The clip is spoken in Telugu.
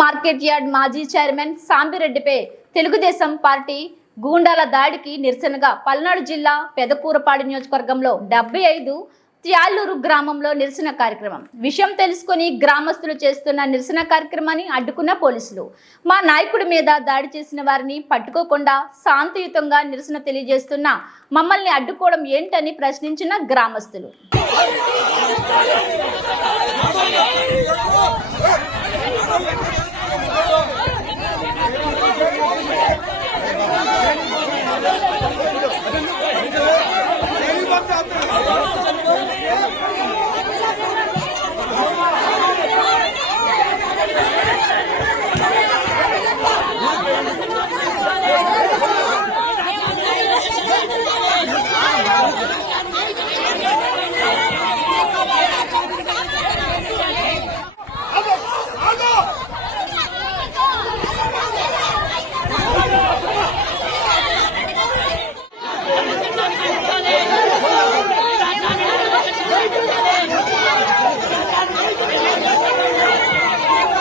మార్కెట్ యార్డ్ మాజీ చైర్మన్ సాంబిరెడ్డిపై తెలుగుదేశం పార్టీ గూండాల దాడికి నిరసనగా పల్నాడు జిల్లా పెదకూరపాడు నియోజకవర్గంలో డెబ్బై ఐదు త్యాలూరు గ్రామంలో నిరసన కార్యక్రమం. విషయం తెలుసుకొని గ్రామస్తులు చేస్తున్న నిరసన కార్యక్రమాన్ని అడ్డుకున్న పోలీసులు. మా నాయకుడి మీద దాడి చేసిన వారిని పట్టుకోకుండా శాంతియుతంగా నిరసన తెలియజేస్తున్న మమ్మల్ని అడ్డుకోవడం ఏంటని ప్రశ్నించిన గ్రామస్తులు.